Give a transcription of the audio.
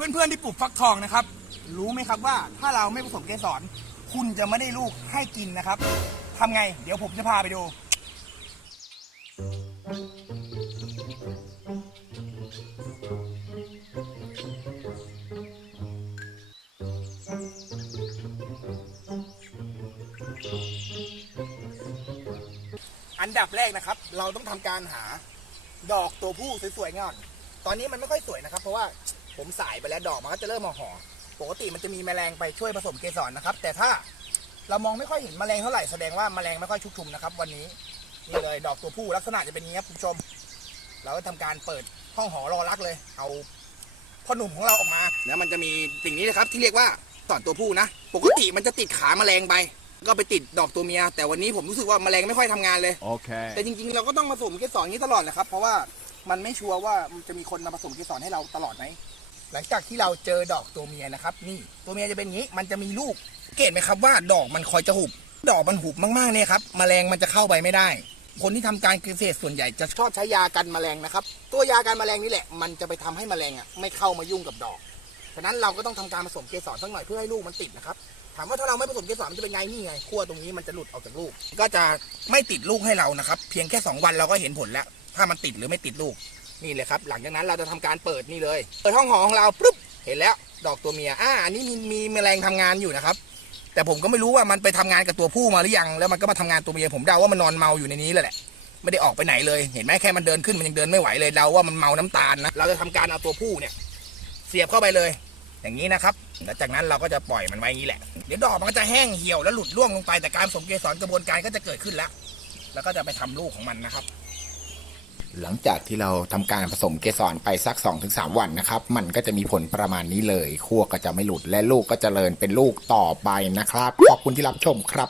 เพื่อนๆที่ปลูกฟักทองนะครับ รู้ไหมครับว่าถ้าเราไม่ผสมเกสรคุณจะไม่ได้ลูกให้กินนะครับทำไง เดี๋ยวผมจะพาไปดู อันดับแรกนะครับ เราต้องทำการหาดอกตัวผู้สวยๆก่อน ตอนนี้มันไม่ค่อยสวยนะครับ เพราะว่า ผมสายไปแล้วดอกมันก็จะเริ่มมาห่อปกติมันจะมีแมลงไปช่วยผสมเกสรนะครับ แต่ถ้าเรามองไม่ค่อยเห็นแมลงเท่าไหร่แสดงว่าแมลงไม่ค่อยชุกชุมนะครับ วันนี้นี่เลยดอกตัวผู้ลักษณะจะเป็นอย่างนี้ครับคุณผู้ชม เราก็ทำการเปิดห้องหอรอรักเลย เอาพ่อหนุ่มของเราออกมาแล้วมันจะมีสิ่งนี้นะครับ ที่เรียกว่าตอนตัวผู้นะ ปกติมันจะติดขาแมลงไปก็ไปติดดอกตัวเมีย แต่วันนี้ผมรู้สึกว่าแมลงไม่ค่อยทำงานเลย Okay. แต่จริงๆ เราก็ต้องผสมเกสรอย่างนี้ตลอดแหละครับ เพราะว่ามันไม่ชัวร์ว่ามันจะมีคนมาผสมเกสรให้เราตลอดไหม หลังจากที่เราเจอดอกตัวเมียนะครับ นี่ตัวเมียจะเป็นอย่างนี้ มันจะมีลูกเกตไหมครับว่าดอกมันคอยจะหุบ ดอกมันหุบมากๆเนี่ยครับแมลงมันจะเข้าไปไม่ได้ คนที่ทำการเกษตรส่วนใหญ่จะชอบใช้ยากันแมลงนะครับ ตัวยากันแมลงนี่แหละ มันจะไปทำให้แมลงอะไม่เข้ามายุ่งกับดอกฉะนั้นเราก็ต้องทำการผสมเกสรสักหน่อยเพื่อให้ลูกมันติดนะครับถามว่าถ้าเราไม่ผสมเกสรมันจะเป็นไงนี่ไงขั้วตรงนี้มันจะหลุดออกจากลูก ก็จะไม่ติดลูกให้เรานะครับ เพียงแค่ 2 วันเราก็เห็นผลแล้ว ถ้ามันติดหรือไม่ติดลูก นี่เลยครับ หลังจากนั้นเราจะทำการเปิดนี่เลยเปิดห้องหอของเราปุ๊บเห็นแล้ว ดอกตัวเมียอ่าอันนี้มีมีแมลงทำงานอยู่นะครับ แต่ผมก็ไม่รู้ว่ามันไปทำงานกับตัวผู้มาหรือยังแล้วมันก็มาทำงานตัวเมียผมเดาว่ามันนอนเมาอยู่ในนี้แหละไม่ได้ออกไปไหนเลยเห็นไหมแค่มันเดินขึ้นมันยังเดินไม่ไหวเลยเดาว่ามันเมาน้ำตาลนะเราจะทำการเอาตัวผู้เนี่ย เสียบเข้าไปเลย อย่างนี้นะครับแล้วจากนั้นเราก็จะปล่อยมันไว้อย่างนี้แหละเดี๋ยวดอกมันก็จะแห้งเหี่ยวแล้วหลุดร่วงลงไปแต่การสมเกสรกระบวนการก็จะเกิดขึ้นแล้ว แล้วก็จะไปทำลูกของมันนะครับ หลังจากที่เราทำการผสมเกสรไปสัก 2-3 วันนะครับ มันก็จะมีผลประมาณนี้เลยขั้วก็จะไม่หลุดและลูกก็จเจริญเป็นลูกต่อไปนะครับ ขอบคุณที่รับชมครับ